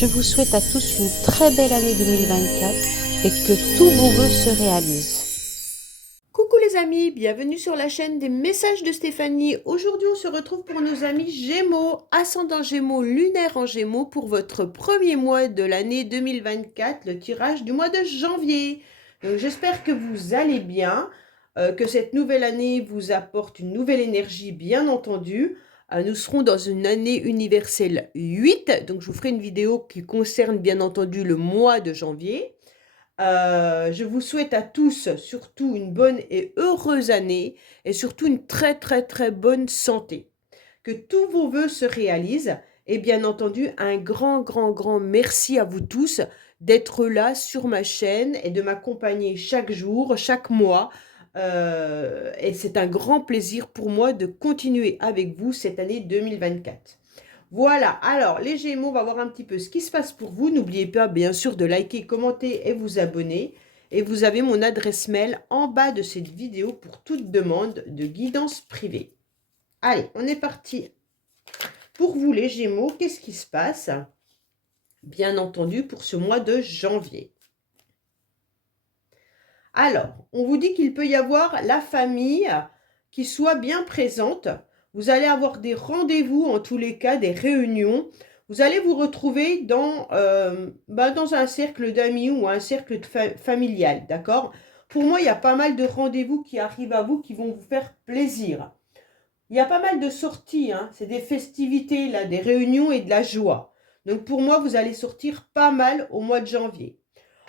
Je vous souhaite à tous une très belle année 2024 et que tous vos vœux se réalisent. Coucou les amis, bienvenue sur la chaîne des messages de Stéphanie. Aujourd'hui, on se retrouve pour nos amis Gémeaux, ascendant Gémeaux, lunaire en Gémeaux pour votre premier mois de l'année 2024, le tirage du mois de janvier. Donc j'espère que vous allez bien, que cette nouvelle année vous apporte une nouvelle énergie, bien entendu. Nous serons dans une année universelle 8, donc je vous ferai une vidéo qui concerne bien entendu le mois de janvier. Je vous souhaite à tous surtout une bonne et heureuse année et surtout une très très très bonne santé. Que tous vos vœux se réalisent et bien entendu un grand merci à vous tous d'être là sur ma chaîne et de m'accompagner chaque jour, chaque mois. Et c'est un grand plaisir pour moi de continuer avec vous cette année 2024. Voilà, alors les Gémeaux, on va voir un petit peu ce qui se passe pour vous. N'oubliez pas bien sûr de liker, commenter et vous abonner. Et vous avez mon adresse mail en bas de cette vidéo pour toute demande de guidance privée. Allez, on est parti. Pour vous les Gémeaux, qu'est-ce qui se passe? Bien entendu pour ce mois de janvier. Alors, on vous dit qu'il peut y avoir la famille qui soit bien présente. Vous allez avoir des rendez-vous, en tous les cas, des réunions. Vous allez vous retrouver dans un cercle d'amis ou un cercle familial, d'accord? Pour moi, il y a pas mal de rendez-vous qui arrivent à vous qui vont vous faire plaisir. Il y a pas mal de sorties, hein. C'est des festivités, là, des réunions et de la joie. Donc pour moi, vous allez sortir pas mal au mois de janvier.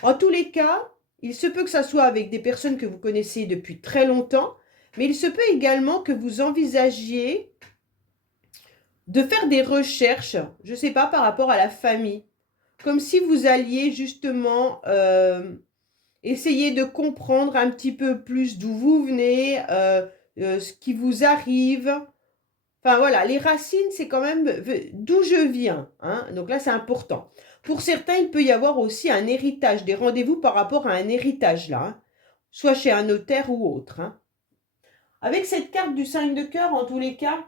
En tous les cas, il se peut que ça soit avec des personnes que vous connaissez depuis très longtemps, mais il se peut également que vous envisagiez de faire des recherches, je ne sais pas, par rapport à la famille. Comme si vous alliez justement essayer de comprendre un petit peu plus d'où vous venez, ce qui vous arrive. Enfin voilà, les racines, c'est quand même d'où je viens, hein. Donc là, c'est important. Pour certains, il peut y avoir aussi un héritage, des rendez-vous par rapport à un héritage là, hein, soit chez un notaire ou autre, hein. Avec cette carte du 5 de cœur, en tous les cas,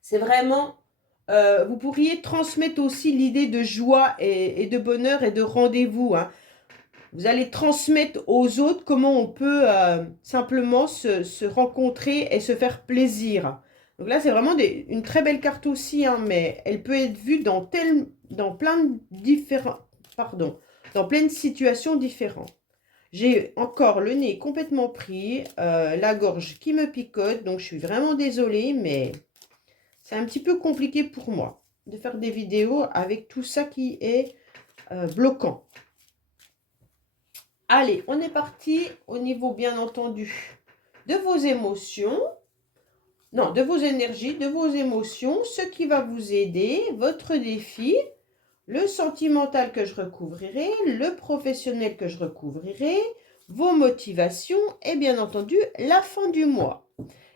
c'est vraiment, vous pourriez transmettre aussi l'idée de joie et de bonheur et de rendez-vous, hein. Vous allez transmettre aux autres comment on peut simplement se rencontrer et se faire plaisir. Donc là, c'est vraiment une très belle carte aussi, hein, mais elle peut être vue dans plein de situations différentes. J'ai encore le nez complètement pris, la gorge qui me picote, donc je suis vraiment désolée, mais c'est un petit peu compliqué pour moi de faire des vidéos avec tout ça qui est bloquant. Allez, on est parti au niveau, bien entendu, de vos émotions. Non, de vos énergies, de vos émotions, ce qui va vous aider, votre défi, le sentimental que je recouvrirai, le professionnel que je recouvrirai, vos motivations et bien entendu la fin du mois.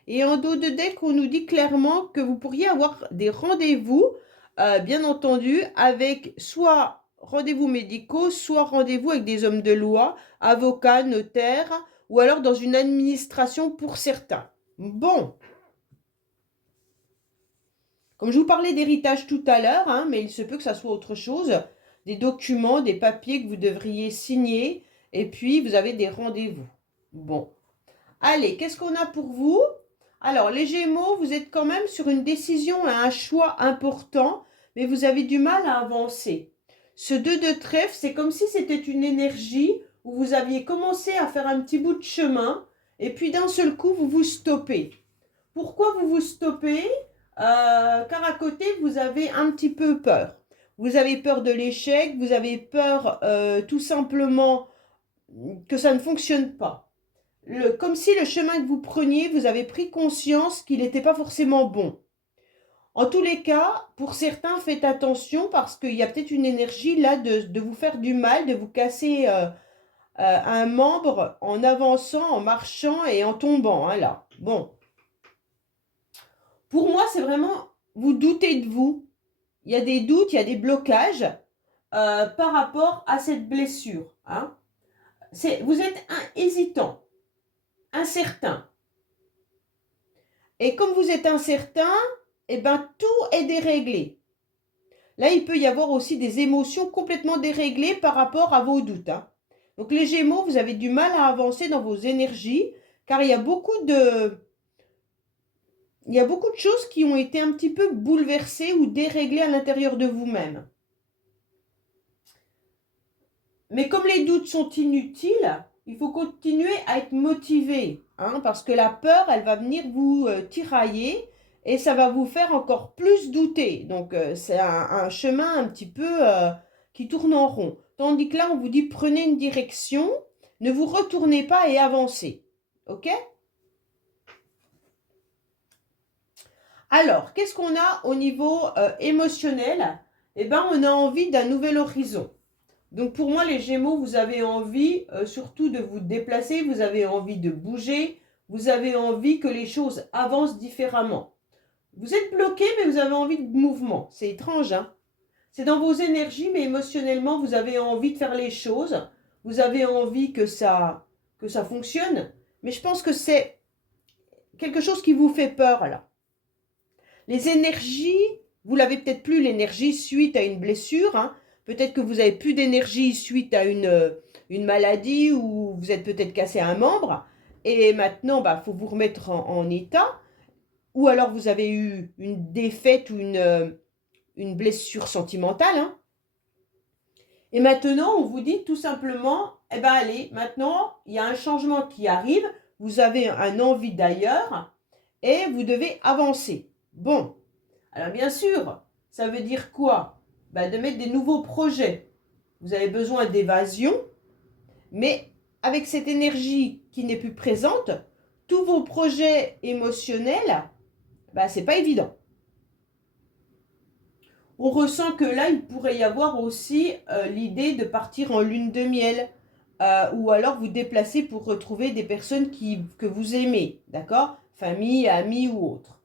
Et en dos de deck, on nous dit clairement que vous pourriez avoir des rendez-vous, bien entendu, avec soit rendez-vous médicaux, soit rendez-vous avec des hommes de loi, avocats, notaires, ou alors dans une administration pour certains. Bon, comme je vous parlais d'héritage tout à l'heure, hein, mais il se peut que ça soit autre chose, des documents, des papiers que vous devriez signer, et puis vous avez des rendez-vous. Bon, allez, qu'est-ce qu'on a pour vous? Alors, les Gémeaux, vous êtes quand même sur une décision, un choix important, mais vous avez du mal à avancer. Ce 2 de trèfle, c'est comme si c'était une énergie où vous aviez commencé à faire un petit bout de chemin, et puis d'un seul coup, vous vous stoppez. Pourquoi vous vous stoppez? Car à côté, vous avez un petit peu peur. Vous avez peur de l'échec, vous avez peur tout simplement que ça ne fonctionne pas. Comme si le chemin que vous preniez, vous avez pris conscience qu'il n'était pas forcément bon. En tous les cas, pour certains, faites attention parce qu'il y a peut-être une énergie là de vous faire du mal, de vous casser un membre en avançant, en marchant et en tombant, hein, là. Bon. Pour moi, c'est vraiment, vous doutez de vous. Il y a des doutes, il y a des blocages par rapport à cette blessure, hein. Vous êtes hésitant, incertain. Et comme vous êtes incertain, eh ben, tout est déréglé. Là, il peut y avoir aussi des émotions complètement déréglées par rapport à vos doutes, hein. Donc les Gémeaux, vous avez du mal à avancer dans vos énergies, car il y a beaucoup de choses qui ont été un petit peu bouleversées ou déréglées à l'intérieur de vous-même. Mais comme les doutes sont inutiles, il faut continuer à être motivé, hein, parce que la peur, elle va venir vous tirailler et ça va vous faire encore plus douter. Donc, c'est un chemin un petit peu qui tourne en rond. Tandis que là, on vous dit prenez une direction, ne vous retournez pas et avancez. OK? Alors, qu'est-ce qu'on a au niveau émotionnel? Eh bien, on a envie d'un nouvel horizon. Donc pour moi, les Gémeaux, vous avez envie surtout de vous déplacer, vous avez envie de bouger, vous avez envie que les choses avancent différemment. Vous êtes bloqué, mais vous avez envie de mouvement. C'est étrange, hein? C'est dans vos énergies, mais émotionnellement, vous avez envie de faire les choses. Vous avez envie que ça fonctionne. Mais je pense que c'est quelque chose qui vous fait peur, là. Les énergies, vous l'avez peut-être plus, l'énergie suite à une blessure, hein. Peut-être que vous avez plus d'énergie suite à une maladie ou vous êtes peut-être cassé un membre. Et maintenant, bah, faut vous remettre en état. Ou alors vous avez eu une défaite ou une blessure sentimentale, hein. Et maintenant, on vous dit tout simplement, eh ben allez, maintenant, il y a un changement qui arrive. Vous avez un envie d'ailleurs et vous devez avancer. Bon. Alors bien sûr, ça veut dire quoi? Ben, de mettre des nouveaux projets. Vous avez besoin d'évasion, mais avec cette énergie qui n'est plus présente, tous vos projets émotionnels, ben, c'est pas évident. On ressent que là, il pourrait y avoir aussi l'idée de partir en lune de miel, ou alors vous déplacer pour retrouver des personnes que vous aimez, d'accord? Famille, amis ou autres.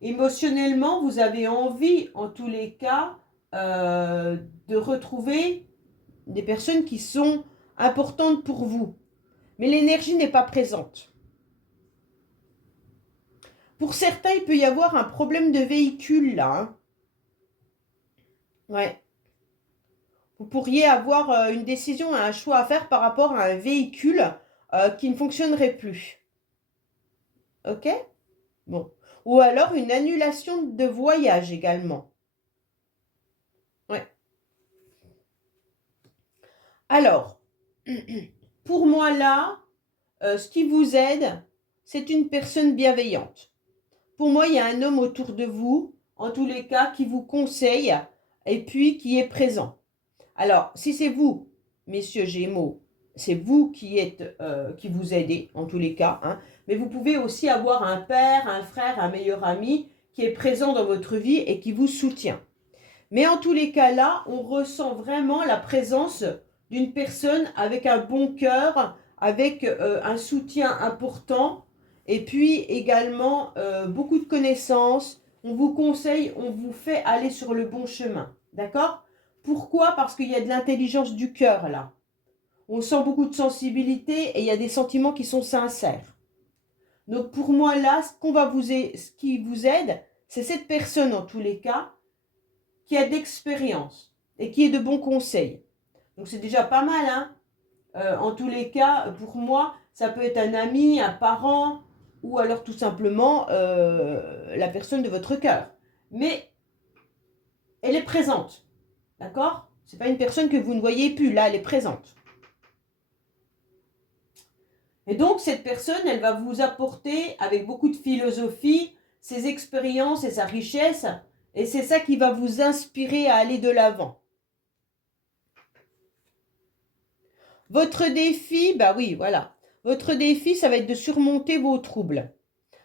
Émotionnellement, vous avez envie, en tous les cas, de retrouver des personnes qui sont importantes pour vous. Mais l'énergie n'est pas présente. Pour certains, il peut y avoir un problème de véhicule, là, hein. Ouais. Vous pourriez avoir une décision, un choix à faire par rapport à un véhicule qui ne fonctionnerait plus. OK? Bon. Ou alors une annulation de voyage également. Ouais. Alors, pour moi là, ce qui vous aide, c'est une personne bienveillante. Pour moi, il y a un homme autour de vous, en tous les cas, qui vous conseille et puis qui est présent. Alors, si c'est vous, messieurs Gémeaux, c'est vous qui vous aidez, en tous les cas, hein, mais vous pouvez aussi avoir un père, un frère, un meilleur ami qui est présent dans votre vie et qui vous soutient. Mais en tous les cas là, on ressent vraiment la présence d'une personne avec un bon cœur, avec un soutien important et puis également beaucoup de connaissances. On vous conseille, on vous fait aller sur le bon chemin. D'accord? Pourquoi? Parce qu'il y a de l'intelligence du cœur là. On sent beaucoup de sensibilité et il y a des sentiments qui sont sincères. Donc pour moi là, ce qui vous aide, c'est cette personne en tous les cas qui a d'expérience et qui est de bons conseils. Donc c'est déjà pas mal, hein. En tous les cas, pour moi, ça peut être un ami, un parent, ou alors tout simplement la personne de votre cœur. Mais elle est présente, d'accord? C'est pas une personne que vous ne voyez plus, là, elle est présente. Et donc cette personne, elle va vous apporter, avec beaucoup de philosophie, ses expériences et sa richesse, et c'est ça qui va vous inspirer à aller de l'avant. Votre défi, bah oui, voilà. Votre défi, ça va être de surmonter vos troubles.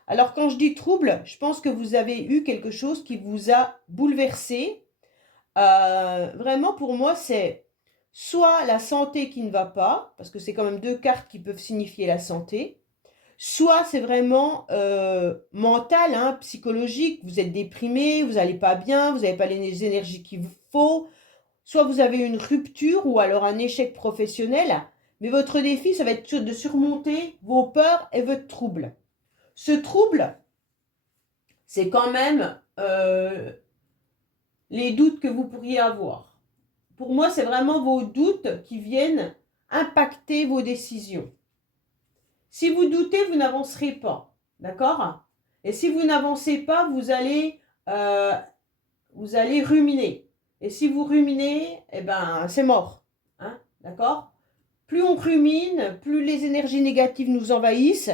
Alors quand je dis troubles, je pense que vous avez eu quelque chose qui vous a bouleversé. Vraiment, pour moi, c'est soit la santé qui ne va pas, parce que c'est quand même deux cartes qui peuvent signifier la santé, soit c'est vraiment mental, hein, psychologique, vous êtes déprimé, vous n'allez pas bien, vous n'avez pas les énergies qu'il vous faut, soit vous avez une rupture ou alors un échec professionnel, mais votre défi, ça va être de surmonter vos peurs et votre trouble. Ce trouble, c'est quand même les doutes que vous pourriez avoir. Pour moi, c'est vraiment vos doutes qui viennent impacter vos décisions. Si vous doutez, vous n'avancerez pas. D'accord? Et si vous n'avancez pas, vous allez ruminer. Et si vous ruminez, eh ben, c'est mort. Hein? D'accord? Plus on rumine, plus les énergies négatives nous envahissent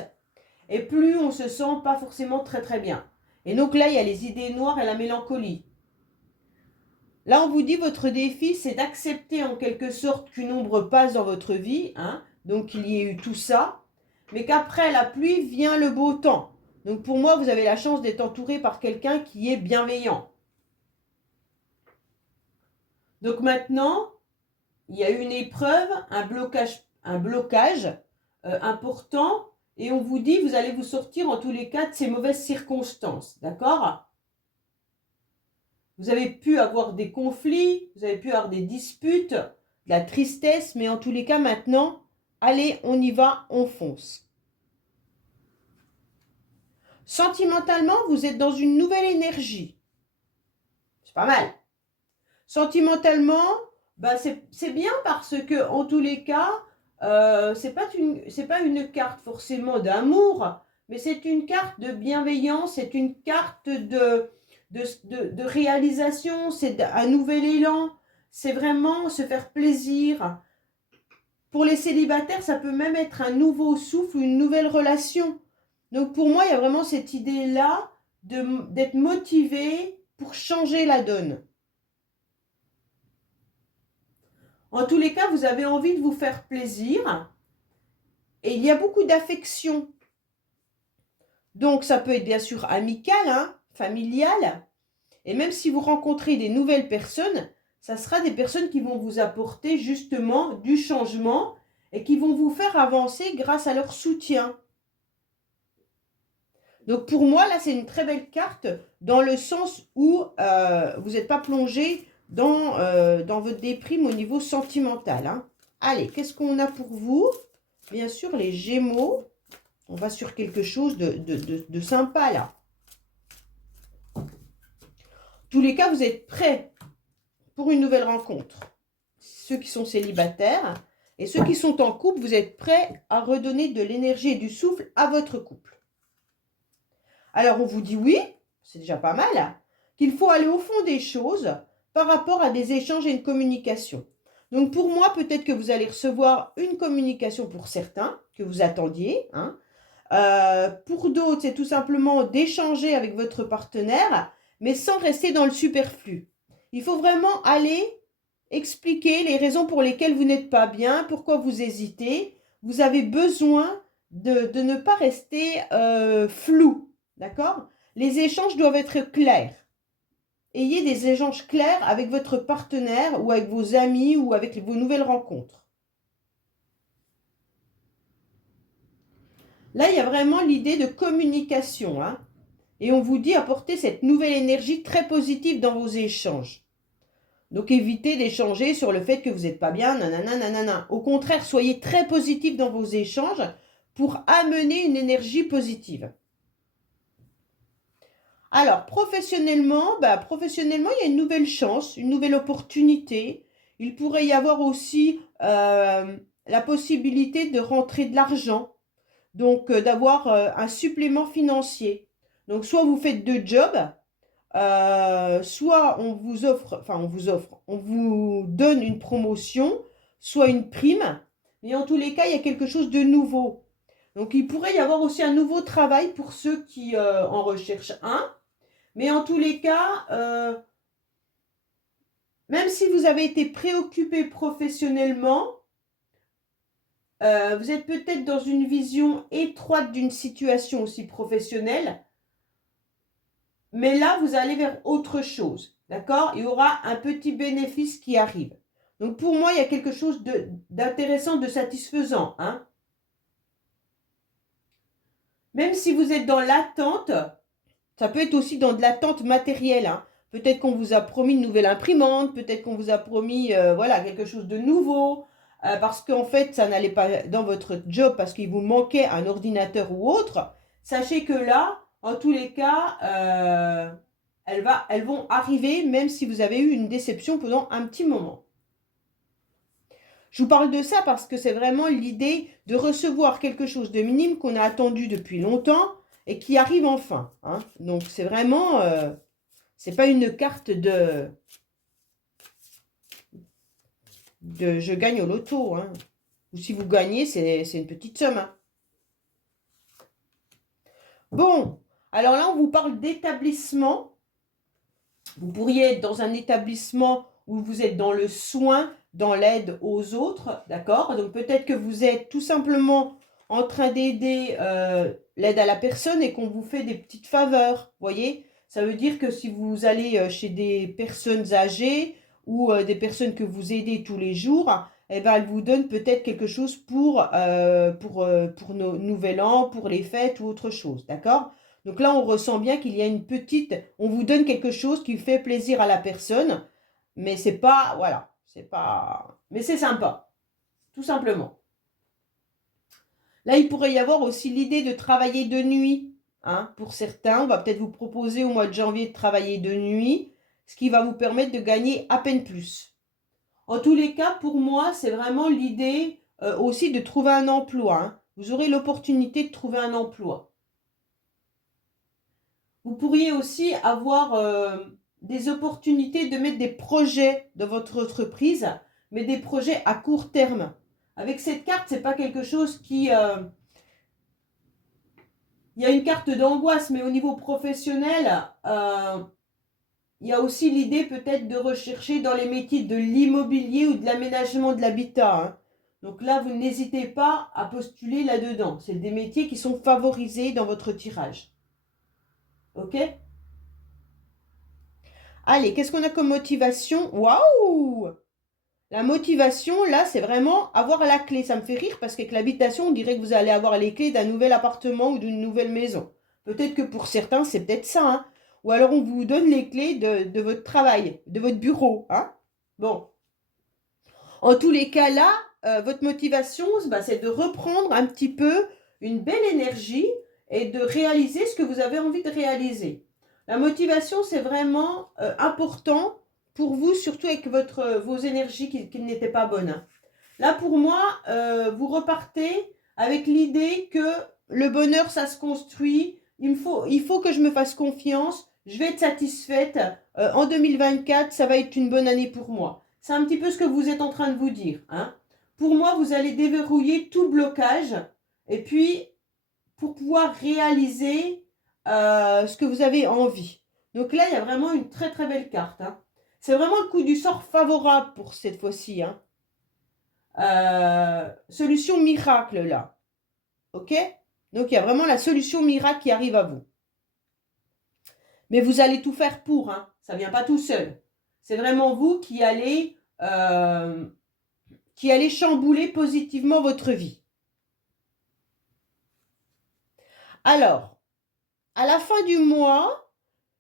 et plus on se sent pas forcément très très bien. Et donc là, il y a les idées noires et la mélancolie. Là, on vous dit votre défi, c'est d'accepter en quelque sorte qu'une ombre passe dans votre vie, hein, donc qu'il y ait eu tout ça, mais qu'après la pluie vient le beau temps. Donc pour moi, vous avez la chance d'être entouré par quelqu'un qui est bienveillant. Donc maintenant, il y a une épreuve, un blocage important, et on vous dit, vous allez vous sortir en tous les cas de ces mauvaises circonstances, d'accord? Vous avez pu avoir des conflits, vous avez pu avoir des disputes, de la tristesse, mais en tous les cas maintenant, allez, on y va, on fonce. Sentimentalement, vous êtes dans une nouvelle énergie. C'est pas mal. Sentimentalement, bah c'est bien parce que en tous les cas, c'est pas une carte forcément d'amour, mais c'est une carte de bienveillance, c'est une carte de réalisation, c'est un nouvel élan, c'est vraiment se faire plaisir. Pour les célibataires, ça peut même être un nouveau souffle ou une nouvelle relation. Donc pour moi, il y a vraiment cette idée-là d'être motivé pour changer la donne. En tous les cas, vous avez envie de vous faire plaisir et il y a beaucoup d'affection. Donc ça peut être bien sûr amical, hein, familial. Et même si vous rencontrez des nouvelles personnes, ça sera des personnes qui vont vous apporter justement du changement et qui vont vous faire avancer grâce à leur soutien. Donc pour moi, là, c'est une très belle carte dans le sens où vous n'êtes pas plongé dans votre déprime au niveau sentimental. Hein. Allez, qu'est-ce qu'on a pour vous? Bien sûr, les Gémeaux. On va sur quelque chose de sympa, là. En tous les cas, vous êtes prêts pour une nouvelle rencontre. Ceux qui sont célibataires et ceux qui sont en couple, vous êtes prêts à redonner de l'énergie et du souffle à votre couple. Alors, on vous dit oui, c'est déjà pas mal, qu'il faut aller au fond des choses par rapport à des échanges et une communication. Donc, pour moi, peut-être que vous allez recevoir une communication pour certains que vous attendiez. Hein. Pour d'autres, c'est tout simplement d'échanger avec votre partenaire, mais sans rester dans le superflu. Il faut vraiment aller expliquer les raisons pour lesquelles vous n'êtes pas bien, pourquoi vous hésitez. Vous avez besoin de ne pas rester flou. D'accord? Les échanges doivent être clairs. Ayez des échanges clairs avec votre partenaire ou avec vos amis ou avec vos nouvelles rencontres. Là, il y a vraiment l'idée de communication. Hein? Et on vous dit apporter cette nouvelle énergie très positive dans vos échanges. Donc, évitez d'échanger sur le fait que vous n'êtes pas bien, nanana, nanana. Au contraire, soyez très positif dans vos échanges pour amener une énergie positive. Alors, professionnellement, il y a une nouvelle chance, une nouvelle opportunité. Il pourrait y avoir aussi la possibilité de rentrer de l'argent, donc d'avoir un supplément financier. Donc, soit vous faites deux jobs, soit on vous donne une promotion, soit une prime. Mais en tous les cas, il y a quelque chose de nouveau. Donc, il pourrait y avoir aussi un nouveau travail pour ceux qui en recherchent un. Mais en tous les cas, même si vous avez été préoccupé professionnellement, vous êtes peut-être dans une vision étroite d'une situation aussi professionnelle. Mais là, vous allez vers autre chose. D'accord? Il y aura un petit bénéfice qui arrive. Donc pour moi, il y a quelque chose d'intéressant, de satisfaisant. Hein? Même si vous êtes dans l'attente, ça peut être aussi dans de l'attente matérielle. Hein. Peut-être qu'on vous a promis une nouvelle imprimante, peut-être qu'on vous a promis voilà, quelque chose de nouveau, parce qu'en fait, ça n'allait pas dans votre job parce qu'il vous manquait un ordinateur ou autre. Sachez que là, en tous les cas, elles vont arriver même si vous avez eu une déception pendant un petit moment. Je vous parle de ça parce que c'est vraiment l'idée de recevoir quelque chose de minime qu'on a attendu depuis longtemps et qui arrive enfin. Hein. Donc c'est vraiment, c'est pas une carte de je gagne au loto. Hein. Ou si vous gagnez, c'est une petite somme. Hein. Bon, alors là, on vous parle d'établissement. Vous pourriez être dans un établissement où vous êtes dans le soin, dans l'aide aux autres, d'accord? Donc peut-être que vous êtes tout simplement en train d'aider l'aide à la personne et qu'on vous fait des petites faveurs, voyez? Ça veut dire que si vous allez chez des personnes âgées ou des personnes que vous aidez tous les jours, eh ben, elles vous donnent peut-être quelque chose pour Nouvel An, pour les fêtes ou autre chose, d'accord? Donc là, on ressent bien qu'il y a une petite, on vous donne quelque chose qui fait plaisir à la personne, mais c'est pas, voilà, c'est pas, mais c'est sympa, tout simplement. Là, il pourrait y avoir aussi l'idée de travailler de nuit, hein, pour certains. On va peut-être vous proposer au mois de janvier de travailler de nuit, ce qui va vous permettre de gagner à peine plus. En tous les cas, pour moi, c'est vraiment l'idée aussi de trouver un emploi. Hein. Vous aurez l'opportunité de trouver un emploi. Vous pourriez aussi avoir des opportunités de mettre des projets dans votre entreprise, mais des projets à court terme. Avec cette carte, c'est pas quelque chose qui... il y a une carte d'angoisse, mais au niveau professionnel, il y a aussi l'idée peut-être de rechercher dans les métiers de l'immobilier ou de l'aménagement de l'habitat. Hein. Donc là, vous n'hésitez pas à postuler là-dedans. C'est des métiers qui sont favorisés dans votre tirage. Ok ? Allez, qu'est-ce qu'on a comme motivation? Waouh! La motivation, là, c'est vraiment avoir la clé. Ça me fait rire parce qu'avec l'habitation, on dirait que vous allez avoir les clés d'un nouvel appartement ou d'une nouvelle maison. Peut-être que pour certains, c'est peut-être ça. Hein. Ou alors, on vous donne les clés de votre travail, de votre bureau. Hein. Bon. En tous les cas, là, votre motivation, c'est de reprendre un petit peu une belle énergie et de réaliser ce que vous avez envie de réaliser. La motivation, c'est vraiment important pour vous, surtout avec vos énergies qui n'étaient pas bonnes. Là, pour moi, vous repartez avec l'idée que le bonheur, ça se construit. Il faut que je me fasse confiance. Je vais être satisfaite. En 2024, ça va être une bonne année pour moi. C'est un petit peu ce que vous êtes en train de vous dire. Hein. Pour moi, vous allez déverrouiller tout blocage. Et puis, pour pouvoir réaliser ce que vous avez envie. Donc là, il y a vraiment une très très belle carte. Hein. C'est vraiment le coup du sort favorable pour cette fois-ci. Hein. Solution miracle là. Ok? Donc il y a vraiment la solution miracle qui arrive à vous. Mais vous allez tout faire pour. Hein. Ça ne vient pas tout seul. C'est vraiment vous qui allez chambouler positivement votre vie. Alors, à la fin du mois,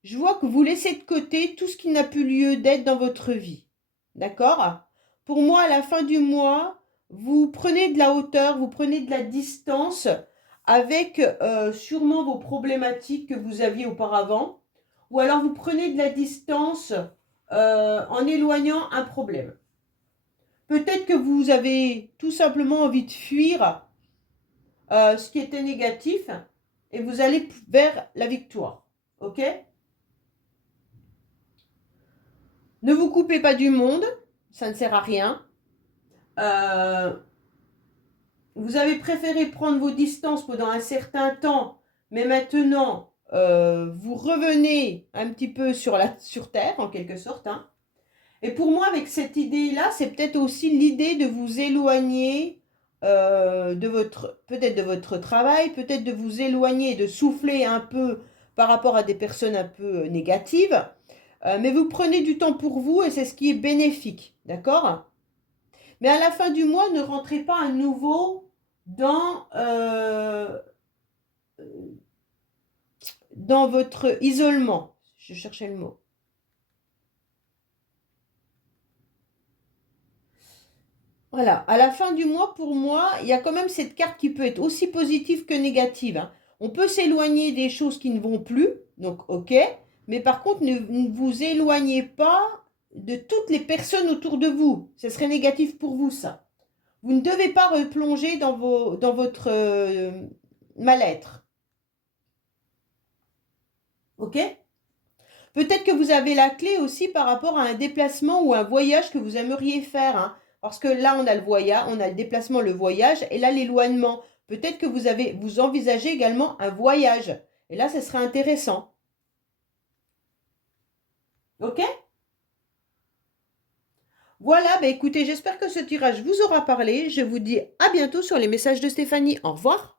je vois que vous laissez de côté tout ce qui n'a plus lieu d'être dans votre vie. D'accord? Pour moi, à la fin du mois, vous prenez de la hauteur, vous prenez de la distance avec sûrement vos problématiques que vous aviez auparavant. Ou alors vous prenez de la distance en éloignant un problème. Peut-être que vous avez tout simplement envie de fuir ce qui était négatif et vous allez vers la victoire. Ok? Ne vous coupez pas du monde, ça ne sert à rien. Vous avez préféré prendre vos distances pendant un certain temps, mais maintenant, vous revenez un petit peu sur Terre, en quelque sorte. Hein. Et pour moi, avec cette idée-là, c'est peut-être aussi l'idée de vous éloigner peut-être de votre travail, peut-être de vous éloigner, de souffler un peu par rapport à des personnes un peu négatives. Mais vous prenez du temps pour vous et c'est ce qui est bénéfique, d'accord? Mais à la fin du mois, ne rentrez pas à nouveau dans votre isolement. Je cherchais le mot. Voilà, à la fin du mois, pour moi, il y a quand même cette carte qui peut être aussi positive que négative. Hein. On peut s'éloigner des choses qui ne vont plus, donc ok, Mais par contre, ne vous éloignez pas de toutes les personnes autour de vous. Ce serait négatif pour vous, ça. Vous ne devez pas replonger dans votre mal-être. OK? Peut-être que vous avez la clé aussi par rapport à un déplacement ou un voyage que vous aimeriez faire, hein. Parce que là, on a le voyage, on a le déplacement, le voyage, et là, l'éloignement. Peut-être que vous envisagez également un voyage. Et là, ce serait intéressant. OK? Voilà, bah écoutez, j'espère que ce tirage vous aura parlé. Je vous dis à bientôt sur les messages de Stéphanie. Au revoir.